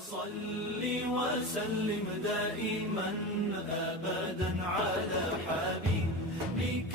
صل وسلم دائما ابدا على حبيبك.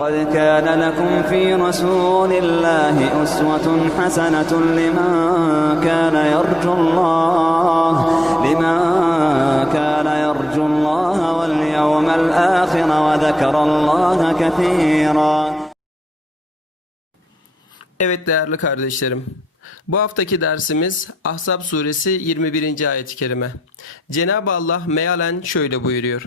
لقد كان لكم في رسول الله أسوة حسنة لمن كان يرجو الله لمن كان يرجو الله واليوم الآخر وذكر الله كثيرا Evet değerli kardeşlerim. Bu haftaki dersimiz Ahzab suresi 21. ayet-i kerime. Cenab-ı Allah mealen şöyle buyuruyor.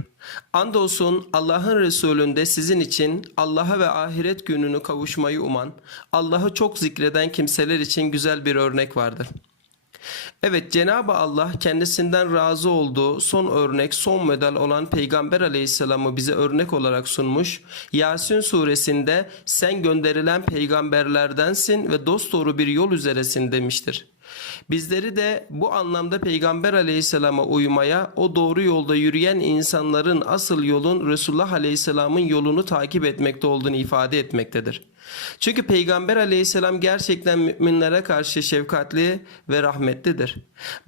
Andolsun Allah'ın Resulünde sizin için Allah'a ve ahiret gününü kavuşmayı uman, Allah'ı çok zikreden kimseler için güzel bir örnek vardır. Evet Cenab-ı Allah kendisinden razı olduğu son örnek, son model olan Peygamber aleyhisselamı bize örnek olarak sunmuş. Yasin suresinde sen gönderilen peygamberlerdensin ve dosdoğru bir yol üzeresin demiştir. Bizleri de bu anlamda Peygamber aleyhisselama uymaya, o doğru yolda yürüyen insanların asıl yolun Resulullah aleyhisselamın yolunu takip etmekte olduğunu ifade etmektedir. Çünkü Peygamber aleyhisselam gerçekten müminlere karşı şefkatli ve rahmetlidir.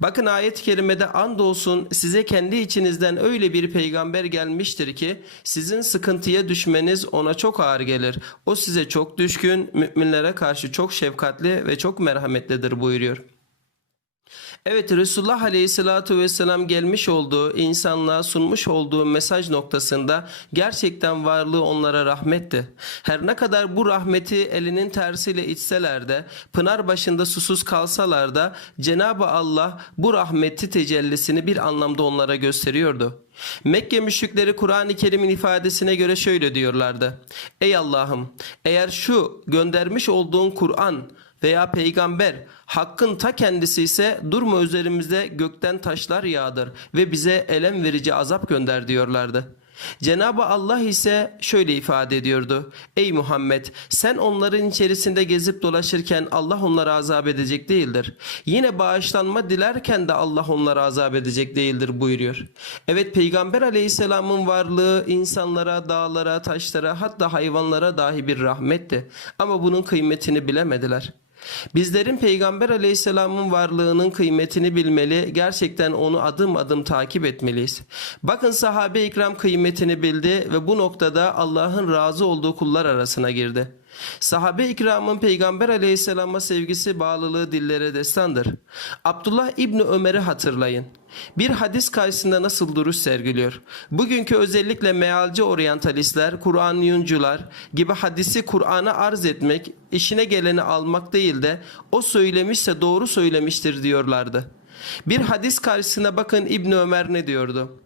Bakın ayet-i kerimede andolsun size kendi içinizden öyle bir peygamber gelmiştir ki sizin sıkıntıya düşmeniz ona çok ağır gelir. O size çok düşkün, müminlere karşı çok şefkatli ve çok merhametlidir buyuruyor. Evet Resulullah Aleyhisselatü Vesselam gelmiş olduğu, insanlığa sunmuş olduğu mesaj noktasında gerçekten varlığı onlara rahmetti. Her ne kadar bu rahmeti elinin tersiyle içseler de, pınar başında susuz kalsalar da Cenab-ı Allah bu rahmeti tecellisini bir anlamda onlara gösteriyordu. Mekke müşrikleri Kur'an-ı Kerim'in ifadesine göre şöyle diyorlardı. Ey Allah'ım eğer şu göndermiş olduğun Kur'an veya peygamber hakkın ta kendisi ise durma üzerimizde gökten taşlar yağdır ve bize elem verici azap gönder diyorlardı. Cenab-ı Allah ise şöyle ifade ediyordu. Ey Muhammed sen onların içerisinde gezip dolaşırken Allah onları azap edecek değildir. Yine bağışlanma dilerken de Allah onları azap edecek değildir buyuruyor. Evet Peygamber aleyhisselamın varlığı insanlara, dağlara, taşlara hatta hayvanlara dahi bir rahmetti. Ama bunun kıymetini bilemediler. Bizlerin Peygamber Aleyhisselam'ın varlığının kıymetini bilmeli, gerçekten onu adım adım takip etmeliyiz. Bakın sahabe ikram kıymetini bildi ve bu noktada Allah'ın razı olduğu kullar arasına girdi. Sahabe ikramın Peygamber Aleyhisselam'a sevgisi bağlılığı dillere destandır. Abdullah İbni Ömer'i hatırlayın. Bir hadis karşısında nasıl duruş sergiliyor? Bugünkü özellikle mealci oryantalistler, Kur'aniyuncular gibi hadisi Kur'an'a arz etmek, işine geleni almak değil de o söylemişse doğru söylemiştir diyorlardı. Bir hadis karşısına bakın İbni Ömer ne diyordu?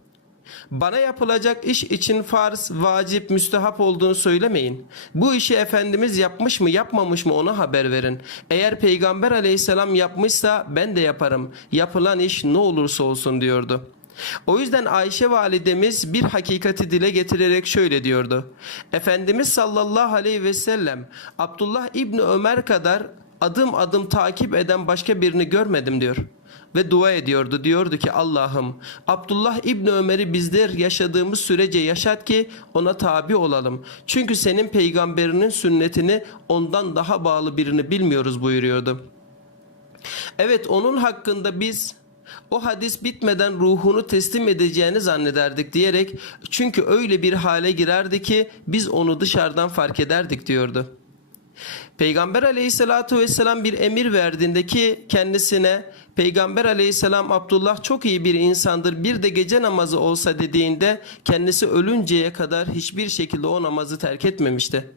Bana yapılacak iş için farz, vacip, müstehap olduğunu söylemeyin. Bu işi Efendimiz yapmış mı yapmamış mı ona haber verin. Eğer Peygamber aleyhisselam yapmışsa ben de yaparım. Yapılan iş ne olursa olsun diyordu. O yüzden Ayşe validemiz bir hakikati dile getirerek şöyle diyordu. Efendimiz sallallahu aleyhi ve sellem Abdullah İbni Ömer kadar adım adım takip eden başka birini görmedim diyor ve dua ediyordu. Diyordu ki Allah'ım Abdullah İbni Ömer'i bizler yaşadığımız sürece yaşat ki ona tabi olalım. Çünkü senin peygamberinin sünnetini ondan daha bağlı birini bilmiyoruz buyuruyordu. Evet onun hakkında biz o hadis bitmeden ruhunu teslim edeceğini zannederdik diyerek çünkü öyle bir hale girerdi ki biz onu dışarıdan fark ederdik diyordu. Peygamber aleyhissalatu vesselam bir emir verdiğinde ki kendisine Peygamber aleyhisselam Abdullah çok iyi bir insandır bir de gece namazı olsa dediğinde kendisi ölünceye kadar hiçbir şekilde o namazı terk etmemişti.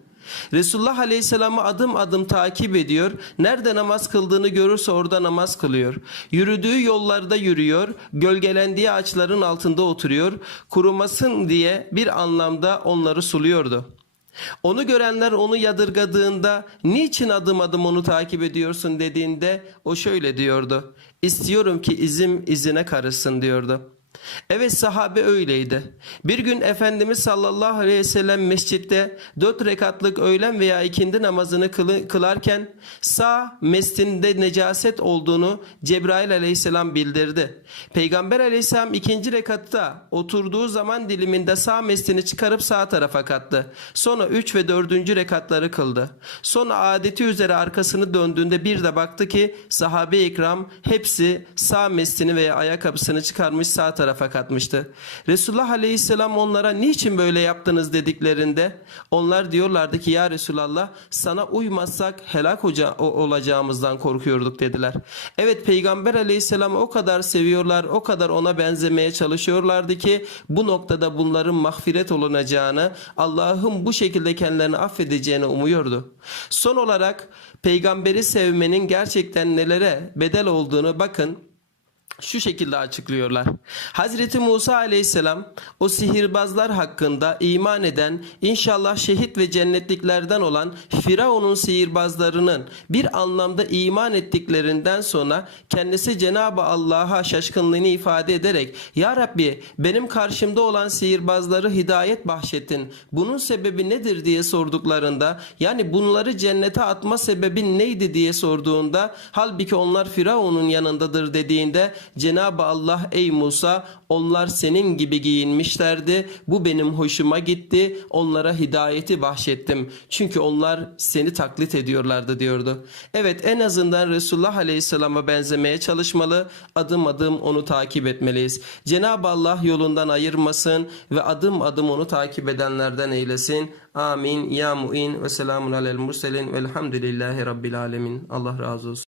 Resulullah Aleyhisselam'ı adım adım takip ediyor. Nerede namaz kıldığını görürse orada namaz kılıyor. Yürüdüğü yollarda yürüyor. Gölgelendiği ağaçların altında oturuyor. Kurumasın diye bir anlamda onları suluyordu. Onu görenler onu yadırgadığında niçin adım adım onu takip ediyorsun dediğinde o şöyle diyordu. İstiyorum ki izim izine karışsın diyordu. Evet sahabe öyleydi. Bir gün Efendimiz sallallahu aleyhi ve sellem mescitte dört rekatlık öğlen veya ikindi namazını kılarken sağ mescinde necaset olduğunu Cebrail aleyhisselam bildirdi. Peygamber aleyhisselam ikinci rekatta oturduğu zaman diliminde sağ mescini çıkarıp sağ tarafa kattı. Sonra üç ve dördüncü rekatları kıldı. Sonra adeti üzere arkasını döndüğünde bir de baktı ki sahabe-i ikram hepsi sağ mescini veya ayakkabısını çıkarmış sağ tarafa katmıştı. Resulullah aleyhisselam onlara niçin böyle yaptınız dediklerinde onlar diyorlardı ki ya Resulallah sana uymazsak helak olacağımızdan korkuyorduk dediler. Evet peygamber aleyhisselamı o kadar seviyorlar o kadar ona benzemeye çalışıyorlardı ki bu noktada bunların mağfiret olunacağını Allah'ın bu şekilde kendilerini affedeceğini umuyordu. Son olarak peygamberi sevmenin gerçekten nelere bedel olduğunu bakın şu şekilde açıklıyorlar. Hazreti Musa aleyhisselam o sihirbazlar hakkında iman eden inşallah şehit ve cennetliklerden olan Firavun'un sihirbazlarının bir anlamda iman ettiklerinden sonra kendisi Cenab-ı Allah'a şaşkınlığını ifade ederek Ya Rabbi benim karşımda olan sihirbazları hidayet bahşettin. Bunun sebebi nedir diye sorduklarında yani bunları cennete atma sebebi neydi diye sorduğunda halbuki onlar Firavun'un yanındadır dediğinde Cenab-ı Allah ey Musa onlar senin gibi giyinmişlerdi. Bu benim hoşuma gitti. Onlara hidayeti bahşettim. Çünkü onlar seni taklit ediyorlardı diyordu. Evet en azından Resulullah Aleyhisselam'a benzemeye çalışmalı. Adım adım onu takip etmeliyiz. Cenab-ı Allah yolundan ayırmasın ve adım adım onu takip edenlerden eylesin. Amin. Ya mu'in ve selamun alel murselin velhamdülillahi rabbil alemin. Allah razı olsun.